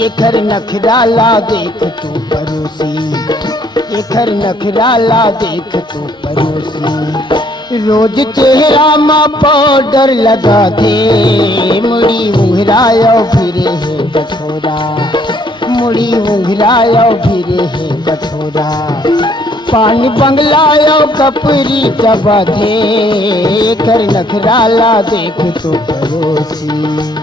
एकर नखराला देख तू परोसी, एकर नखराला देख तू परोसी। रोज चेहरा मा पाउडर लगा दे, मुड़ी उंघरायो फिरे है कठोरा, मुड़ी उंघरायो फिरे है कठोरा। पान बंगलायो कपरी चबा दे, एकर नखराला देख तू परोसी।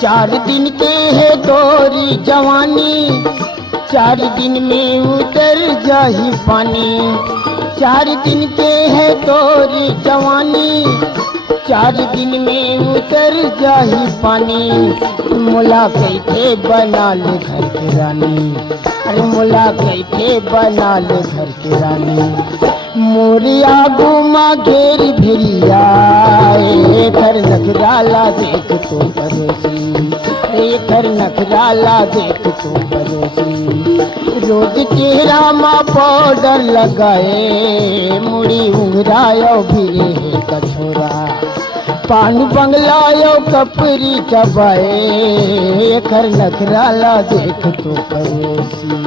चार दिन के है तोरी जवानी, चार दिन में उतर जाही पानी। चार दिन के है तोरी जवानी, चार दिन में उतर जाही पानी। मुला कैथे बना ले घर के रानी, अरे मुला कैथे बना ले घर के रानी। मोरिया गुमा घेर भिरिया, एकर नखराला देख तो परोसी, एकर नखराला देख तो परोसी। रोज चेहरा मा पाउडर लगाए, मुड़ी उंघरायो फिरे है कछोरा। पान बंगलायो कपरी चबाए, एकर नखराला देख तो परोसी।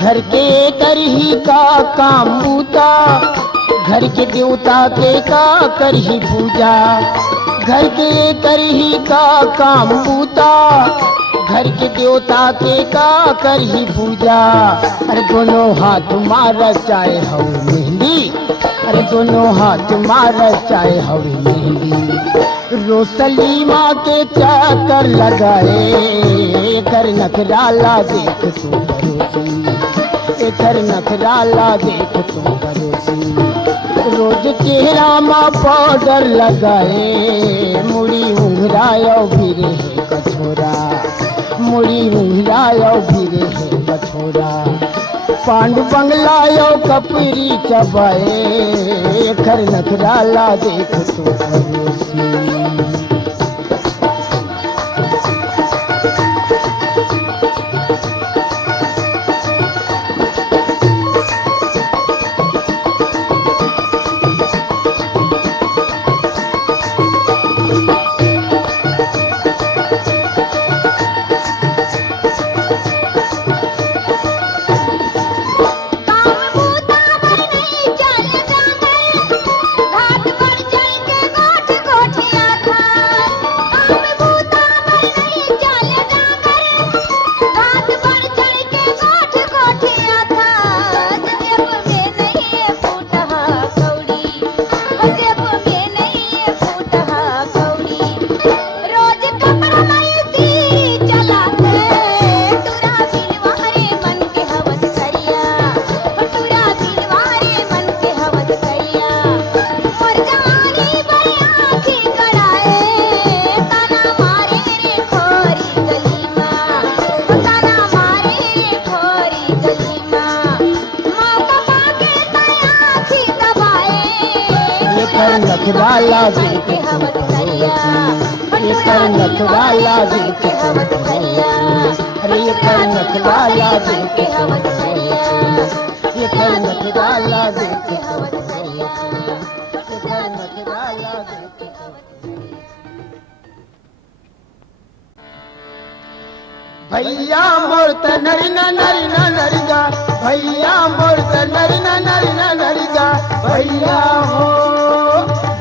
घर के करही का काम बूता, घर के देवता के का करही पूजा। घर के करही का काम बूता, घर के देवता के का करही पूजा। अरे दोनों हाथ मार चाहे हवे मेहंदी, अरे दोनों हाथ मार चाहे हवे मेहंदी। रोसलीमा के चक्कर लगाए, एकर नखराला देख तू परोसी, एकर नखराला देख तू परोसी। रोज चेहरा मा पाउडर लगाए, मुड़ी उंघरायो फिरे है कछोरा, मुड़ी उंघरायो फिरे है कछोरा। पांड बंगलायो कपरी चबाए, एकर नखराला देख तू परोसी। एकर नखरा लागे के हवस भरिया एकर नखरा लागे के हवस भरिया अरे एकर नखरा लागे के हवस भरिया एकर नखरा लागे के हवस भरिया एकर नखरा लागे भैया मोर त नरी न नरी न नरिगा भैया मोर त नरी न नरी न नरिगा भैया हो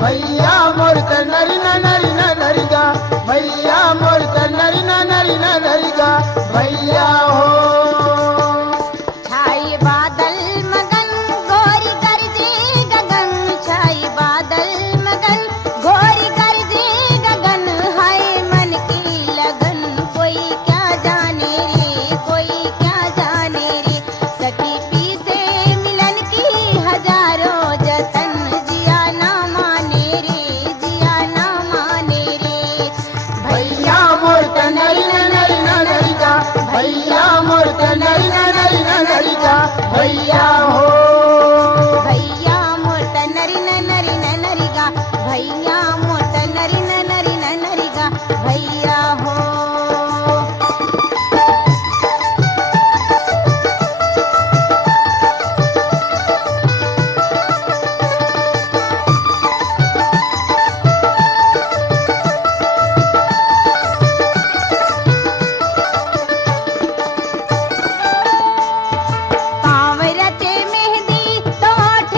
भैया मोर त नरी न नरी न नरिगा भैया मोर त नरी न नरी न नरिगा भैया हो छाई बादल मगन गोरी गरजे गगन छाई बादल मगन गोरी गरजे गगन हाय मन की लगन कोई क्या जाने रे कोई क्या जाने रे सखी पी से मिलन की हजारों जतन जिया ना माने रे जिया ना माने रे भैया मोर त नरी न नरी न नरिगा भैया मोर त नरी न नरी न नरिगा भैया हो भैया मोट नरी न नरी न नरिगा भैया मोट नरी न नरी न नरिगा भैया हो पाँव रचे मेहंदी तो होठ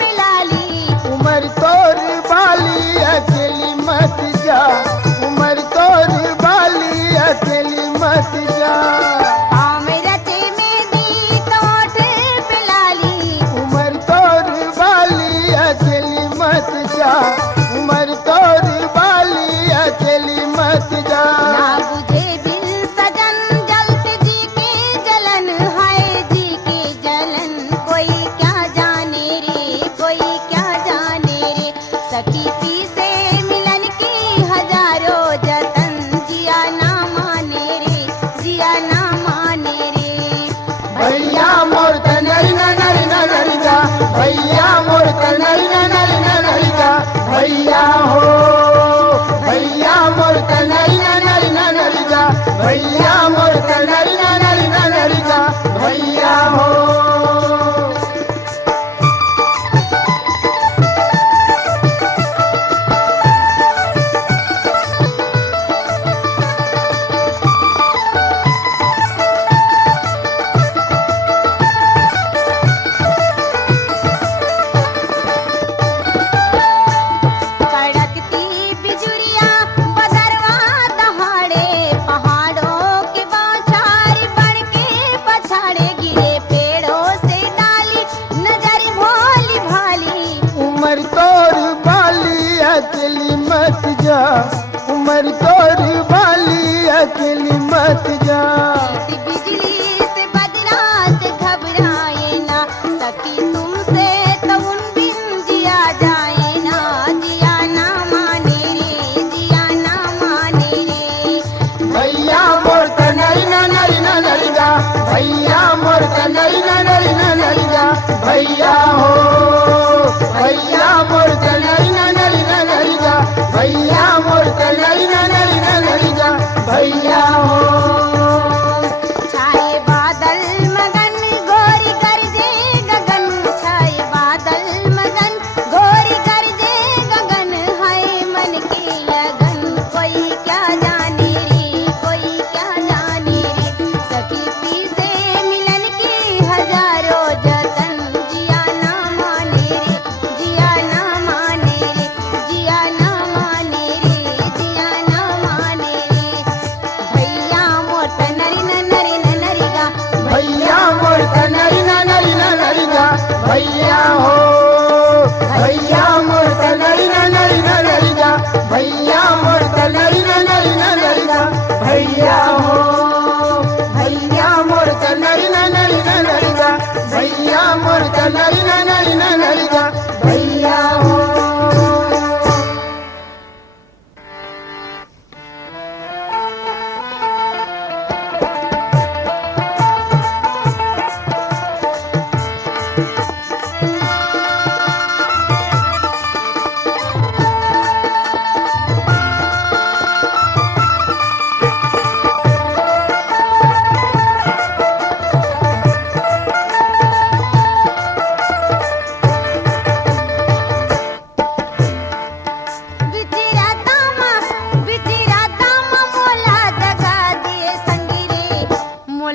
पे लाली उमर तोर बाली अकेली मत जा उमर तोर बाली अकेली मत जा पाँव रचे मेहंदी तो होठ पे लाली उमर तोर बाली अकेली मत जा उमर तोर बाली अकेली मत जा ना बुझे बिन सजन जलते जी के जलन हाय जी के जलन कोई क्या जाने रे कोई क्या जाने रे सखी पी से मिलन की हजारों जतन जिया ना माने रे जिया ना माने रे भैया मोर त नरी न नरी न नरिगा भैया मोर त नरी न नरी न नरिगा भैया हो भैया मोर त नरी न नरी न नरिगा भैया मोर त नरी न नरी न नरिगा भैया हो कड़कती बिजुरिया बदरवा दहाड़े पहाड़ों के बौछार बन के पछाड़े गिरे पेड़ों से डाली नजर भोली भाली उमर तोर बाली अकेली मत जा उमर तोर बाली अकेली मत जा बिजली से बदरा से घबराए ना सखी तुमसे तो उन बिन जिया जाए ना जिया ना माने रे जिया ना माने रे भैया मोर त नरी न नरी न नरिगा भैया मोर त नरी न नरी न नरिगा भैया हो भैया मोर त नरी न नरी न नरिगा भैया मोर त नरी न नरी न नरिगा भैया हो छाए बादल मगन गोरी गरजे गगन छाए बादल मगन गोरी गरजे गगन हाय मन की लगन कोई क्या जाने रे कोई क्या जाने रे सखी पी से मिलन की हजारों जतन जिया ना माने रे जिया ना माने रे जिया ना माने रे जिया ना माने रे भैया मोट नरी न नरी न नरिगा भैया मोर त नरी न नरी न नरिगा भैया हो भैया मोर त नरी न नरी न नरिगा भैया मोर त नरी न नरी न नरिगा भैया हो भैया मोर त नरी न नरी न नरिगा भैया मोर त नरी न नरी न नरिगा भैया हो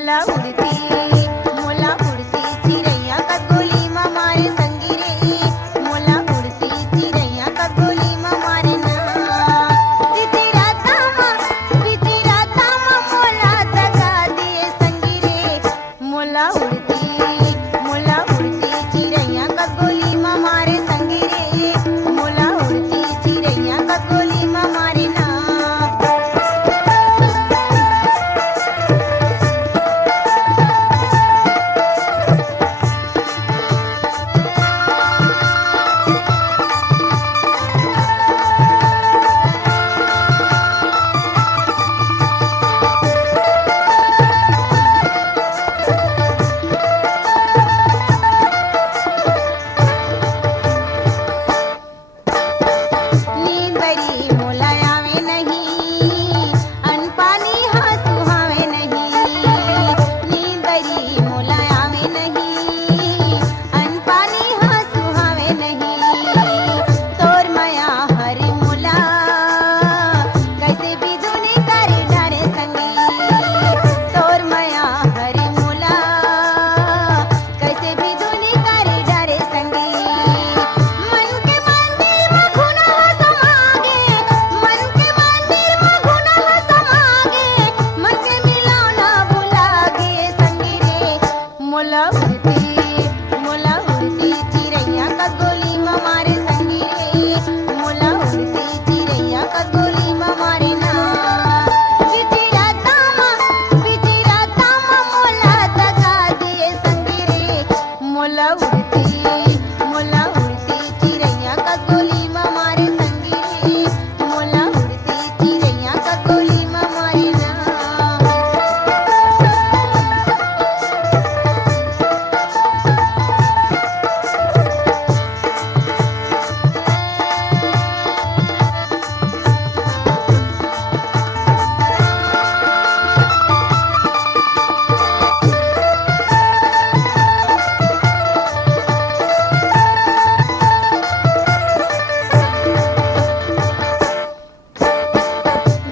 मोला उड़ती चिड़ैया का गोली में मारे संगी रे मोला उड़ती चिड़ैया का गोली में मारे ना बिचिराता मोला दगा दिए संगी रे मोला उड़ती चिड़ैया का गोली में मारे संगी रे मोला उड़ती चिड़ैया का गोली में मारे ना नींद बड़ी मोला आवे नहीं अनपानी हाँ सुहावे नहीं नींद बड़ी मोला आवे नहीं अनपानी हाँ सुहावे नहीं तोर माया हर मोला कैसे बिदुनी कर डरे संगी तोर माया हर मोला कैसे बिदुनी कर डरे संगी मन के मंदिर में घुना समागे मन के मंदिर में घुना समागे मन के मिलाना भुला गे संगी रे मोला उड़ती चिड़ैया का गोली में मारे संगी रे मोला उड़ती चिड़ैया का गोली में मारे ना बिचिराता मोला दगा दिए संगी रे मोला उड़ती चिड़ैया का गोली में मारे संगी रे मोला उड़ती चिड़ैया का गोली में मारे ना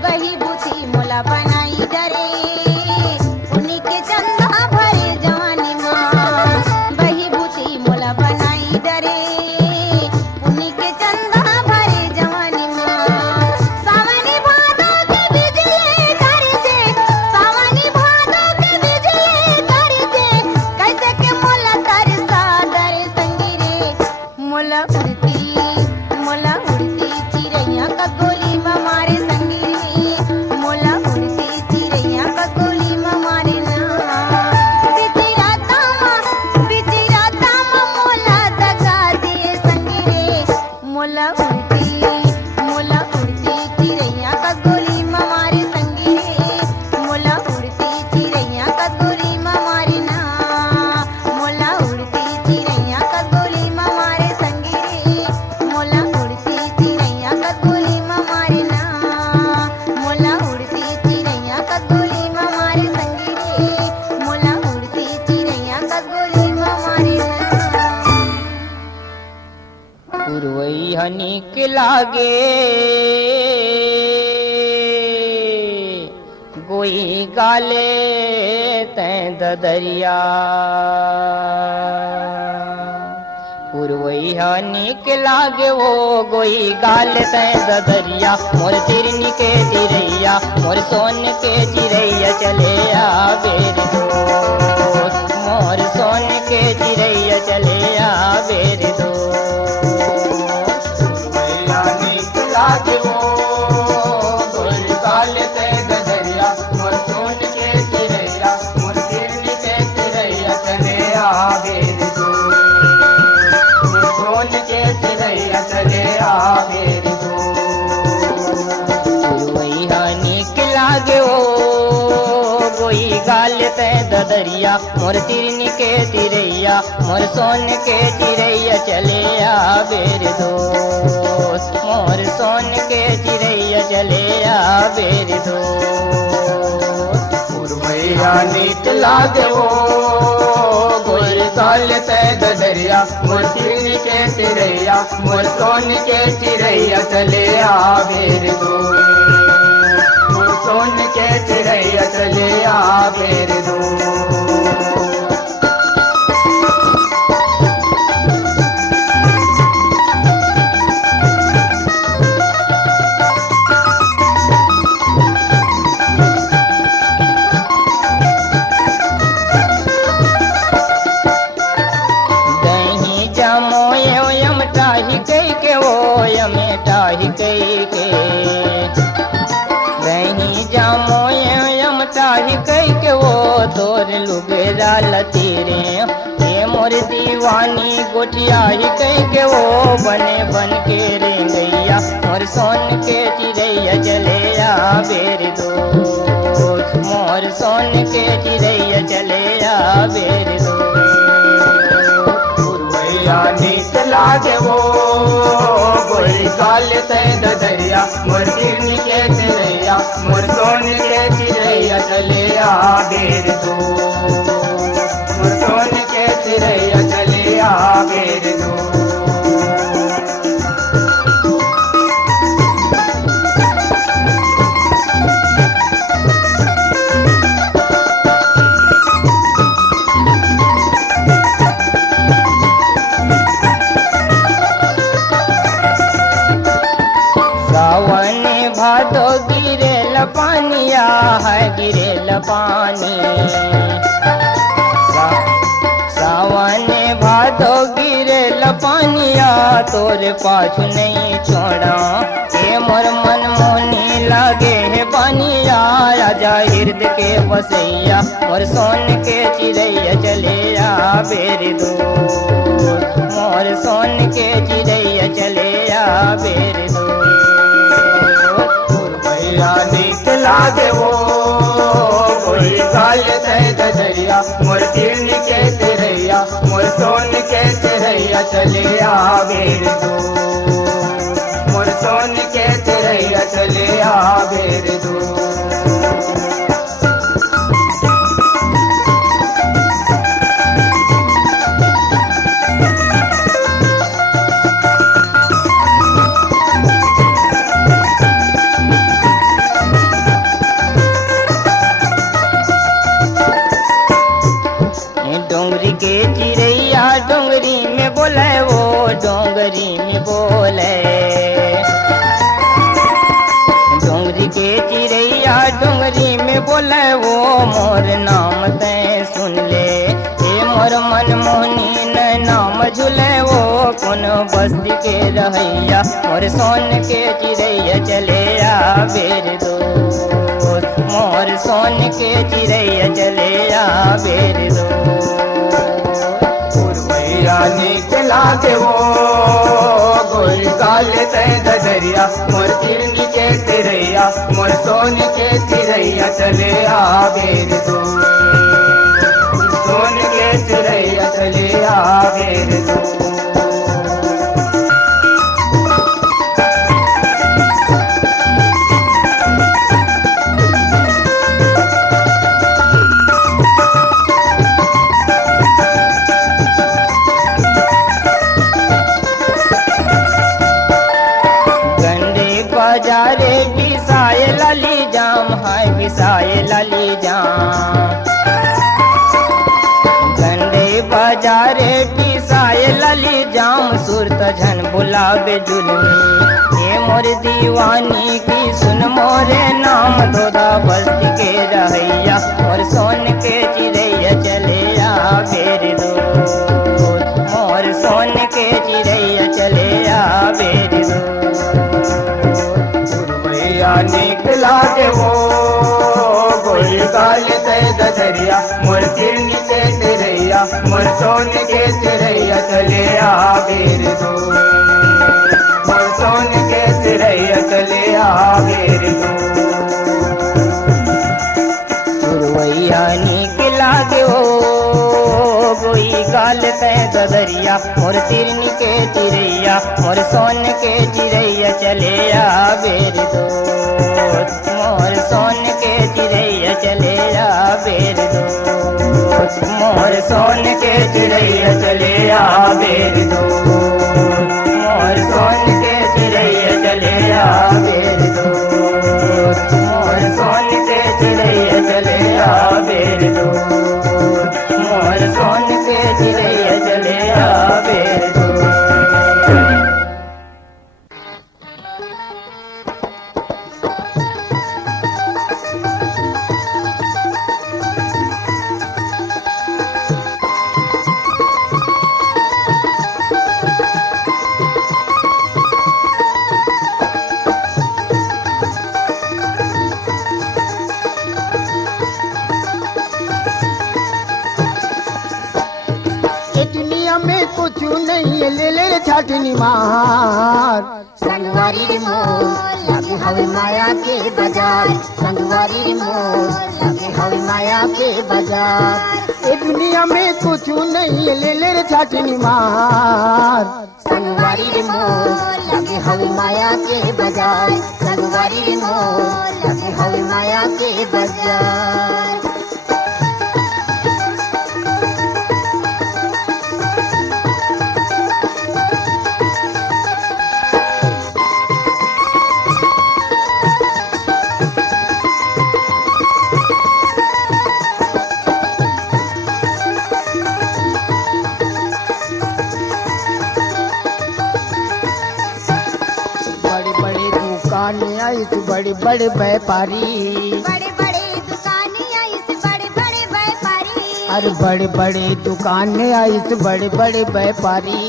गही बूथी मोला बनाई डरे उन्हीं के चंदा भरे जवानी माँ बही बूथी मोला बनाई डरे उन्हीं के चंदा भरे जवानी माँ सावनी भादो के बिजली करते सावनी भादो के बिजली करते कैसे के मोला तरसा डरे संगी रे मोला उड़ती चिड़ैया का गोली में मारे संगी रे मोला उड़ती चिड़ैया का गोली में मारे ना बिचिराता मोला दगा दिए संगी रे मोला उड़ती चिड़ैया का गोली में मारे संगी रे मोला उड़ती चिड़ैया का गोली में मारे ना मोला उड़ती चिड़ैया का गोली में मारे संगी रे मोला उड़ती चिड़ैया का गोली में मारे ना मोला उड़ती चिड़ैया का गोली में मारे संगी रे मोला उड़ती चिड़ैया का गोली में मारे ना पुरवैया नीक लागे गोई गाले तैं ददरिया पुरवैया नीक लागे वो गोई गाले तैं ददरिया मोर तिरनी के चिड़ैया मोर सोन के चिड़ैया चले आवे रे दोस्त मोर सोन के चिड़ैया चले आवे रे दोस्त पुरवैया नीक लागे वो गोई गाले तैं ददरिया मोर सोन के चिड़ैया मोर तिरनी के चिड़ैया चले आवे रे दोस्त सोन के चिड़ैया चले आवे रे पुरवैया नीक लागे ओ गोई गाल तै ददरिया मोर तिरनी के चिड़ैया मोर सोन के चिड़ैया चले आवे रे दोस्त मोर सोन के चिड़ैया चले आवे रे दोस्त पुरवैया नीक लागे ओ गोई गाल तै ददरिया मोर तिरनी के चिड़ैया मोर सोन के चिड़ैया चले आवे रे दोस्त मोर सोन के चिड़ैया चले आवे रे दोस्त के वो तोर लुगेरा लतीरे ये मोर दीवानी गोटिया ही कह के वो बने बन के रेंगैया मोर सोन के चिड़ैया चले आ बेर दो मोर सोन के चिड़ैया चले आ बेर दो भैया नीत लागे वो गोरी काल तय दरिया मोर किरनी के चिड़ैया मोर सोन के चिड़ैया चले आ बेर दो मोर सोन के चिड़ैया चले आ बेर दो सावन भादो गिरेल पानिया है गिरेल पानी सावन भादो गिरेल पानिया तोरे पाछू नहीं छोड़ा ये मोर मन मोनी लागे है पानिया राजा हृदय के बसैया मोर सोन के चिड़ैया चले आ बेर दो मोर सोन के चिड़ैया चले आ बेर दो भैया नीत लागे वो गोरी काल तय दरिया मोर किरनी के चिड़ैया मोर सोन के चिड़ैया चले आ बेर दो मोर सोन के चिड़ैया चले आ बेर दो डोंगरी के चिड़ैया डोंगरी में बोले वो डोंगरी में बोले डोंगरी के चिड़ैया डोंगरी में बोले वो मोर नाम तय सुन ले ये मोर मन मोहनी न नाम झूले वो कौन बस्ती के रहैया मोर सोन के चिड़ैया चले आ बेर दो मोर सोन के चिड़ैया चले आ बेर दो भैया नीत लागे वो गोरी काल तय दरिया मोर किरनी के चिड़ैया मोर सोन के चिड़ैया चले आ बेर दो सोन के चिड़ैया चले आ बेर दो बाजारे बिसाए लाली जाम है बिसाए लाली जाम गंडे बाजारे बिसाए लाली जाम सुरत झन बुलावे जुलमी ये मोर दीवानी की सुन मोरे नाम दोदा बस्ती के रहैया और सोन के चिड़ैया चले आ बेर दो मोर सोन के चिड़ैया चले आ बेर दो नीक लागे वो गोरी काल तय दरिया मोर किरनी के चिड़ैया मोर सोन के चिड़ैया चले आ बेर दो मोर सोन के चिड़ैया चले आ बेर दो सुरवैया नीक लागे ओ गोई काल तय दरिया मोर तिरनी के चिड़ैया मोर सोन के चिड़ैया चले आ बेर दो मोर सोन के चिड़ैया चले आ बेर दो मोर सोन के चिड़ैया चले आ बेर दो मोर सोन के चिड़ैया चले आ बेर दो मोर सोन के चिड़ैया चले आ बेर दो मोर सोन के चिड़ैया चले आ बेर दो नहीं ये ले ले रे छाटनी मार। संगवारी रे मोर लगे हवे माया के बाजार, संगवारी रे मोर लगे हवे माया के बाजार। ए दुनिया में कुछ नहीं ये ले ले रे छाटनी मार। संगवारी रे मोर लगे हवे माया के बाजार, संगवारी रे मोर लगे हवे माया के बाजार। बड़े बड़े दुकानें आई से बड़े बड़े व्यापारी, बड़े बड़े दुकानें आई से बड़े बड़े व्यापारी, अरे बड़े बड़े दुकानें आई से बड़े बड़े व्यापारी।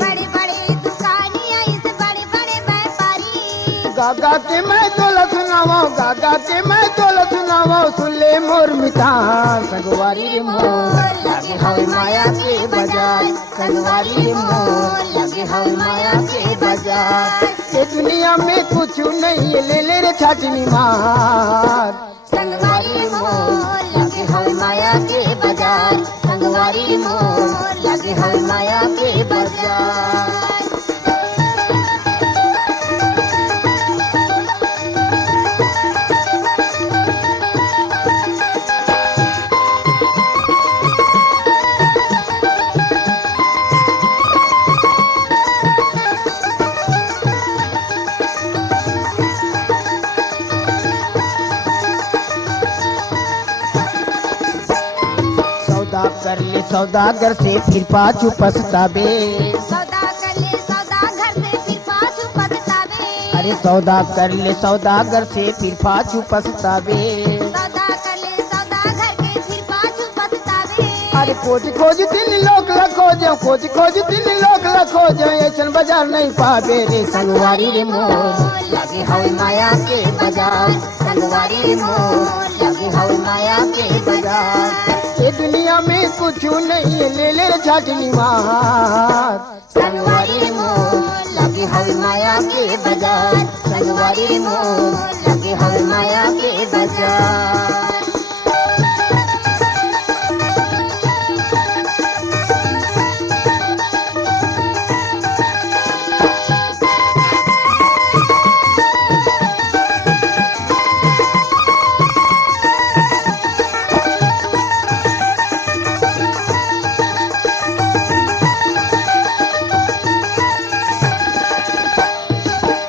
बड़े बड़े दुकानें आई से बड़े बड़े व्यापारी। गागा के मैं तोला सुनावा, गागा के मैं तोला सुनावा, सुन ले मोर मिठान। संगवारी रे मोर लगे हवे माया के बाजार, संगवारी रे मोर लगे हवे माया के बाजार। ये दुनिया में कुछ नहीं ये ले ले रे छाटनी मार। संगवारी रे मोर लगे हवे माया के बाजार, संगवारी रे मोर लगे हवे माया के बाजार। सौदा कर ले सौदागर से फिर पाछू पछतावे। सौदा कर ले सौदा घर से फिर पाछू पछतावे। अरे सौदा कर ले सौदागर से फिर पाछू पछतावे। सौदा कर ले सौदा घर के फिर पाछू पछतावे। अरे खोज खोज तीन लोग ला खोजो, खोज खोज तीन लोग ला खोजो, ऐसन बाजार नहीं पावे रे। संगवारी रे मोर लगे हवे माया के बाजार, संगवारी रे मोर लगे हवे माया के बाजार। ये दुनिया में कुछ नहीं ये ले ले रे छाटनी मार। संगवारी रे मोर लगे हवे माया के बाजार, संगवारी रे मोर लगे हवे माया के बाजार।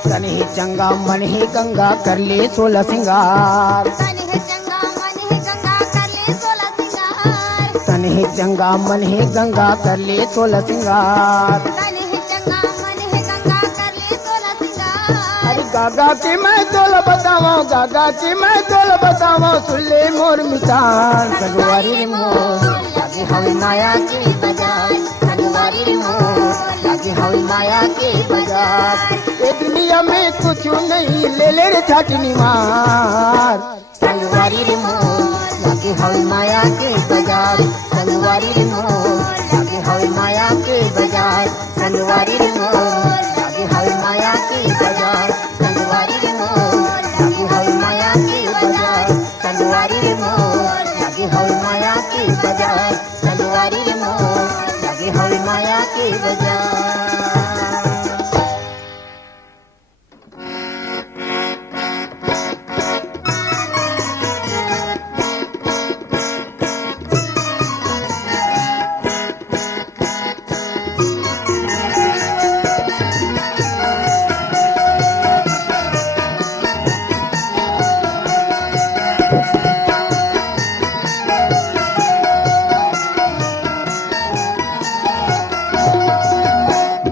तन ही चंगा मन ही गंगा कर ले 16 सिंगार। तन है चंगा मन है गंगा कर ले 16 सिंगार। तन ही चंगा मन ही गंगा कर ले 16 सिंगार। तन है चंगा मन है गंगा कर ले 16 सिंगार। अरे गागा के मैं तोल बतावा, गागा के मैं तोल बतावा, सुन ले मोर मिठान। संगवारी रे मोर लगे हवे माया के बाजार, संगवारी रे मोर लगे हवे माया के बाजार। ये दुनिया में कुछ नहीं ले ले रे छाटनी मार। संगवारी रे मोर लगे हवे माया के बाजार, संगवारी रे मोर लगे हवे माया के बाजार, संगवारी रे मोर लगे हवे माया के बाजार, संगवारी रे मोर लगे हवे माया के बाजार, संगवारी रे मोर लगे हवे माया के बाजार, संगवारी रे मोर लगे हवे माया के बाजार।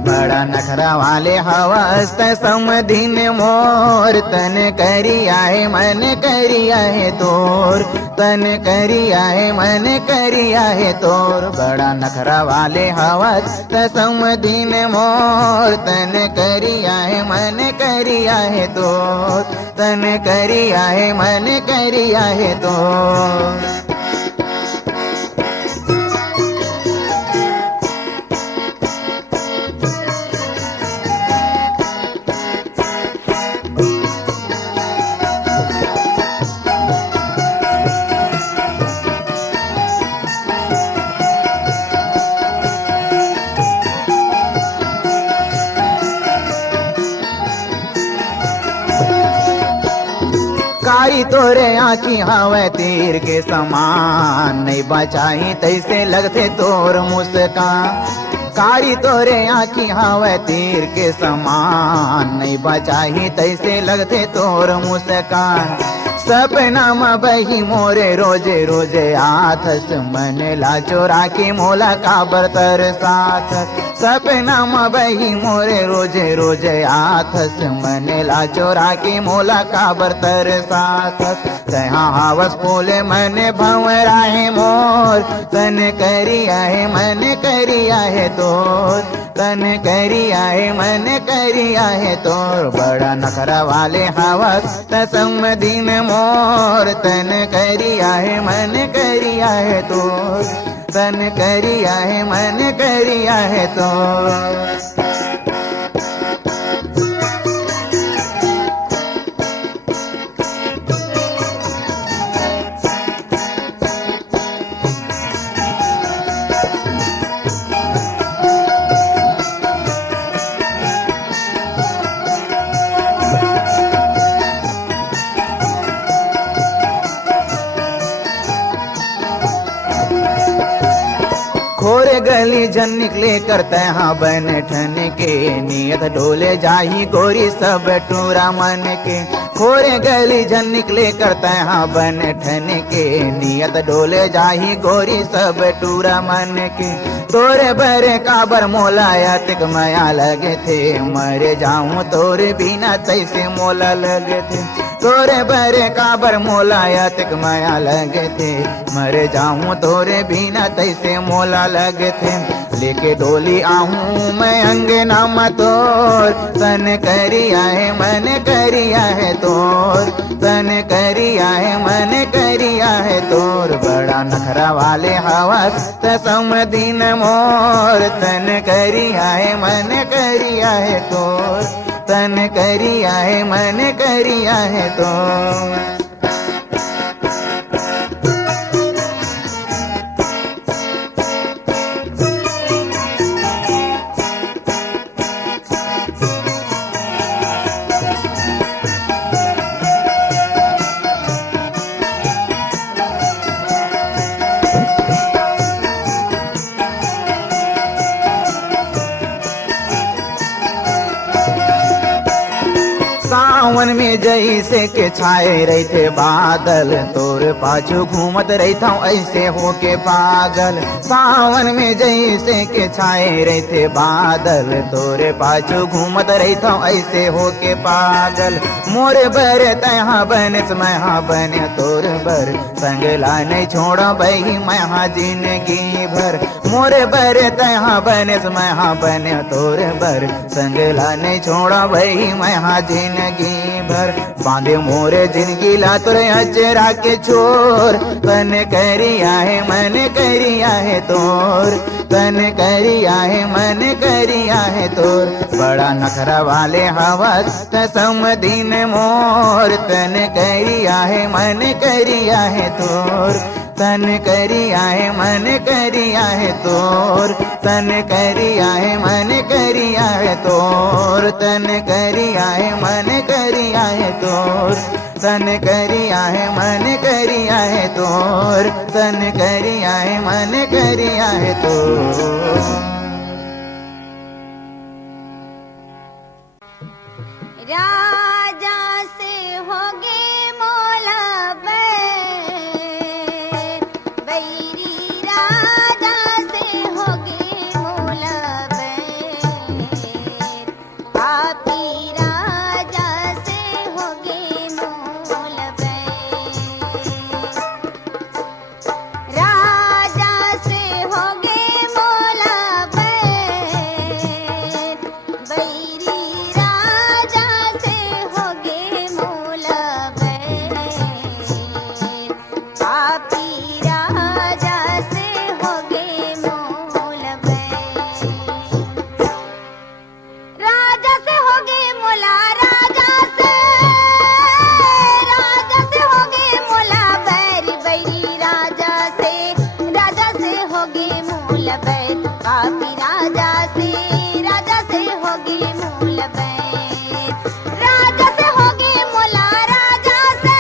बड़ा नखरा वाले हवस्त समधिन मोर, तन करी आए मन करी आए तोर, तन करी आए मन करी आए तोर। बड़ा नखरा वाले हवस्त समधिन मोर, तन करी आए मन करी आए तोर, तन करी आए मन करी आए तोर। तोरे आँखी हवे तीर के समान, नहीं बचाई तैसे लगते तोर मुस्कान। कारी तोरे आँखी हवे तीर के समान, नहीं बचाई तैसे लगते तोर मुस्कान। सपना में बही मोरे रोजे रोजे आथस, मन ला चोरा के मोला काबर तरसाथ। सपना में बही मोरे रोजे रोजे आथस, मन ला चोरा के मोला काबर तरसाथ। तहाँ हावस बोले मन भंवरा है मोर, तन करिया है मन करिया है तोर, तन करिया है मन करिया है तोर। बड़ा नखरा वाले हवस तसम दिन मोर, तन करिया है मन करिया है तोर, तन करिया है मन करिया है तोर। खोरे गली जन निकले करते हाँ बन ठन के, नियत डोले जाही गोरी सब टूरा मन के। खोरे गली जन निकले करते हाँ बन ठन के, नियत डोले जाही गोरी सब टूरा मन के। तोरे बरे काबर मोलाया तिक माया लगे थे, मरे जाऊं तोरे बिना तैसे मोला लगे थे। तोरे बरे काबर मोलाया तिक माया लगे थे, मरे जाऊं तोरे बिना तैसे मोला लगे थे। लेके डोली आहूं मैं अंगना में तोर, तन करिया है मन करिया है तोर, तन करिया है मन करिया है तोर। बड़ा नखरा वाले हवस तसम दिन मोर, तन करिया है मन करिया है तोर, तन करिया है मन करिया है तोर। सावन में जैसे के छाए रहते बादल, तोर पाछू घूमत रहता हूँ ऐसे होके पागल। सावन में जैसे के छाए रहते बादल, तोरे पाछू घूमत रहता हूँ ऐसे होके पागल। मोरे बर तहाँ बने मैं बने तोर बर, संगला नहीं छोड़ा बही मैं जिंदगी भर। मोरे बर तहाँ बने मैं बने तोर बर, संगला नहीं छोड़ा बही मैं जिंदगी भर। बांधे मोरे जिंदगी ला तोरे अजरा के छोर, तन करिया है मन करिया है तोर, तन करिया है मन करिया है तोर। बड़ा नखरा वाले हवस तसम दिन मोर, तन करिया है मन करिया है तोर, तन करिया है मन करिया है तोर, तन करिया है मन करिया है तोर, तन करिया है मन करिया है तोर, तन करिया है मन करिया है तोर, तन करिया है मन करिया है तोर। राजा से होगे मोला बैर, बैरी राजा से होगे मोला बैर, पापी राजा से होगे मोला बैर। राजा से होगे मोला बैर, बैरी राजा से होगे मोला बैर, पापी राजा से होगे मोला बैर। राजा से होगे मोला राजा से होगे मोला बैर, बैरी राजा से होगे मोला बैर, पापी राजा से होगे मोला बैर। राजा से होगे मोला राजा से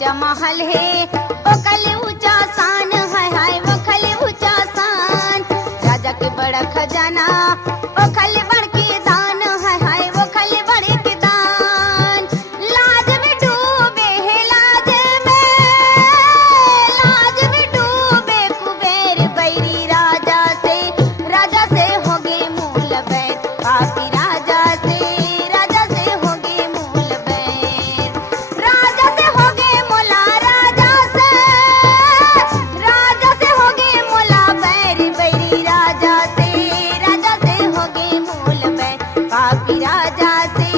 ऊंचा महल है ओ खले ऊंचा शान है वो खले ऊंचा शान राजा के बड़ा खजाना ओ खले बड़ के दान है वो खले बड़े के दान लाज में डूबे है लाज में डूबे कुबेर बैरी राजा से हो गए मूल बैर पापी राजा से हो गए मूल बैर राजा से हो गए मोला राजा से हो गए मोला बैर बैरी राजा से हो गए मूल बैर पापी राजा से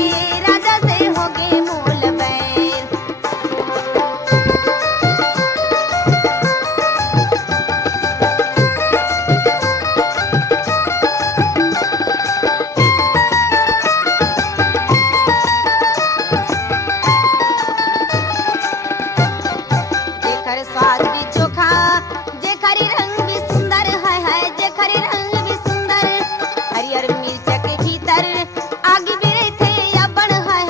हो गए मूल बैर जेकर स्वाद भी चोखा जेकर रंग भी सुंदर है जेकर रंग भी सुंदर हरियर मिर्च के भीतर आग भी रही थे या बड़ है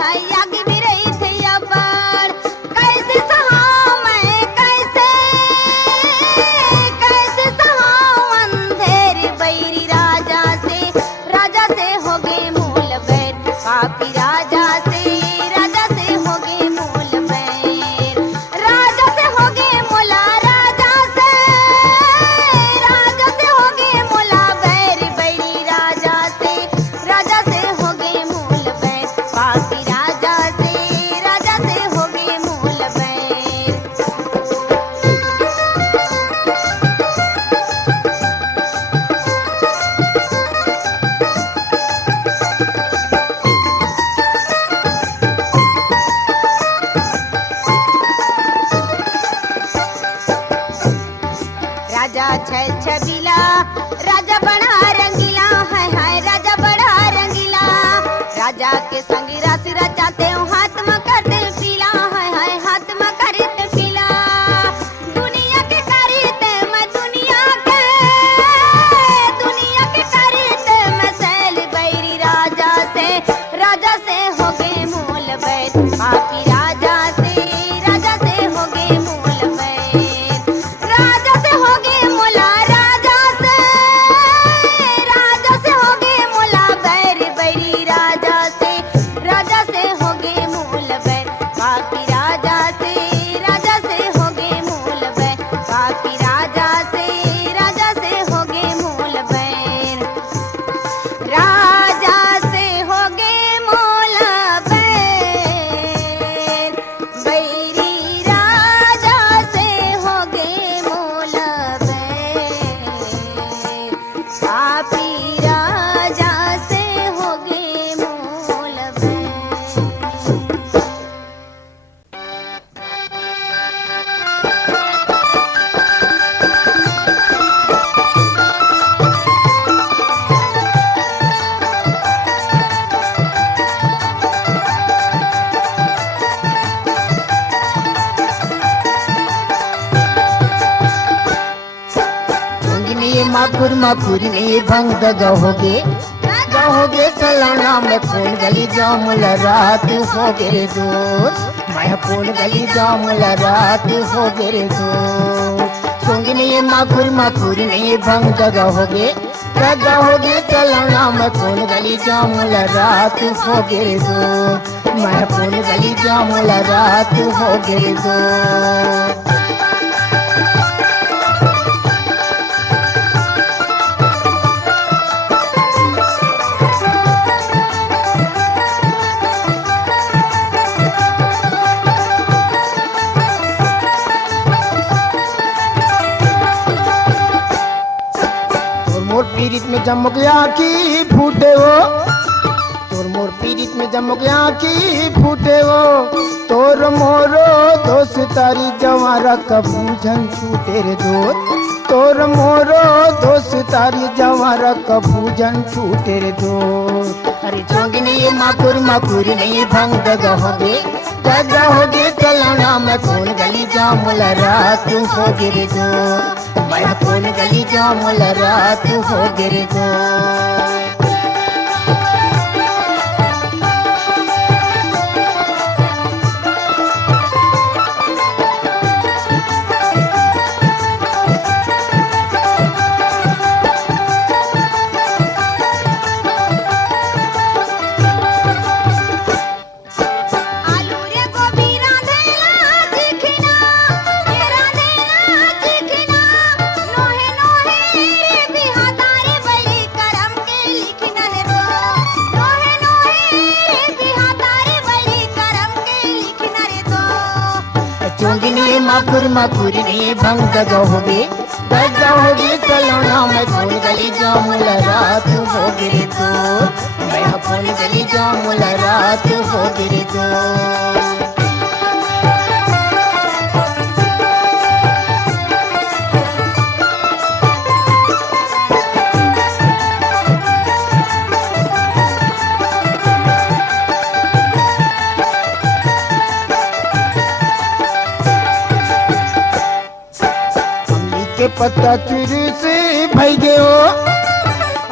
आग भी रही थे या बड़ कैसे सहाऊं मैं कैसे सहाऊं अंधेर बैरी राजा से हो गए मूल बैर पापी राजा से हो गए मूल बैर राजा से हो गए मोला राजा से हो गए मोला बैर बैरी राजा से हो गए मूल बैर पापी राजा से हो गए मूल बैर राजा छैल छबीला राजा बड़ा रंगीला है राजा बड़ा रंगीला राजा के संग रस रचाते हो हाथ में करते पीला है हाथ में करते पीला दुनिया के करते मैं दुनिया के करते मैं सैल बैरी राजा से हो गए मूल बैर पापी राजा से हो गए मूल बैर राजा से हो गए मोला राजा से हो गए मोला बैर बैरी राजा से हो गए मूल बैर पापी राजा से हो गए मूल बैर पापी राजा से हो गए मूल बैर राजा से हो गए मूल बैर बैरी राजा से हो गए मूल बैर पापी राजा से हो गए मूल बैर मकुर में भंग गहोगे सलाना में फोन गली जामुल रात हो गे दूर मैं फोन गली जामुल रात हो गे दूर सुंगनी मकुर में भंग गहोगे सलाना में फोन गली जामुल रात हो गे दूर मैं फोन गली जामुल रात हो गे दूर पीरित में जमक आँखी फूटे हो तोर मोर पीरित में जमक आँखी फूटे हो तोर मोरो दोस्त तारी जवारा कबूझन छूटे रे दोस्त तोर मोरो दोस्त तारी जवारा कबूझन छूटे रे दोस्त अरे जोगिनी मकुर नहीं भंग गहोगे चलाना मैं कौन गली जामुल रात हो गिर दो मैं कौन गली जामुल रात हो गिर दो चुंगनी मकुर मकुरनी भंग गहोगे गहोगे सलोना मैं कौन गली जाऊं रात हो गिरी तो मैं कौन गली जाऊं रात हो गिरी तो के पत्ता चुरी से भाई गए हो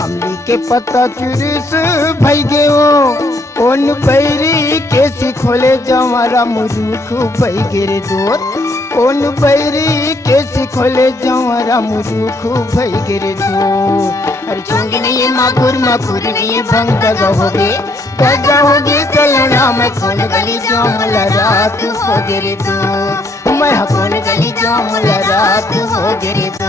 अमली के पत्ता चुरी से भाई गए हो कौन बैरी कैसी खोले जवारा मुरुख भाई गिरे दूर कौन बैरी कैसी खोले जवारा मुरुख भाई गिरे दूर अरे चुंगनी मकुर मकुरनी भंग गहोगे सलोना मैं कौन गली जाऊं रात हो गिरे दूर मैं कौन गली जाऊं रात हो गिरी तो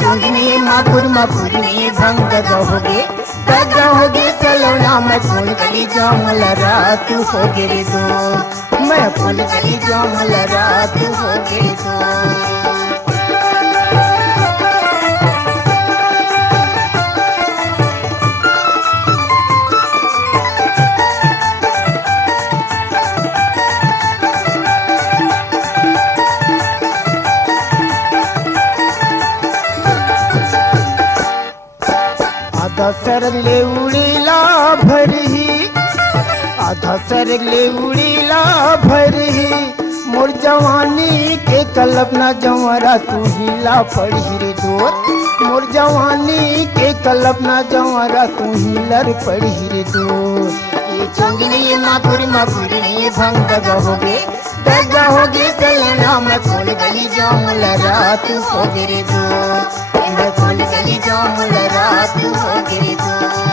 चुंगनी मकुर मकुरनी भंग गहोगे सलोना मैं कौन गली जाऊं रात हो गिरी तो मैं कौन गली जाऊं रात हो गिरी तो आधा सरगले उड़ीला भरही आधा सरगले उड़ीला भरही मोर जवानी के कल्पना जवारा तू हिला पढ़ी रे दूर मोर जवानी के कल्पना जवारा तू हिलर पढ़ी रे दूर ये चुंगनी मकुर मकुरनी भंग गहोगे सलोना मैं कौन गली जाऊं रात हो गिरी दूर मैं कौन गली जाऊं रात हो गिरी दूर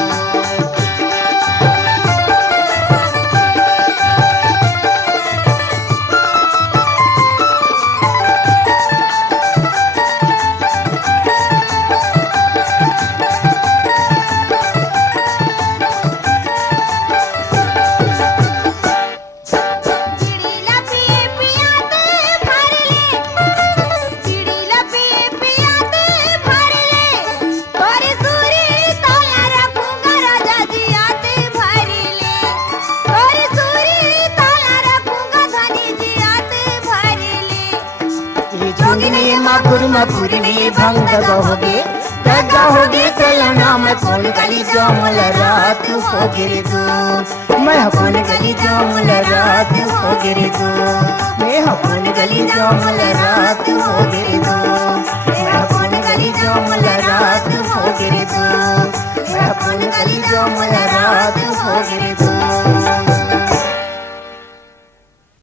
मकुर मकुरनी भंग गहोगे सलोना मैं कौन गली जाऊं रात हो गिरी दूर मैं कौन गली जाऊं रात हो गिरी दूर मैं कौन गली जाऊं रात हो गिरी दूर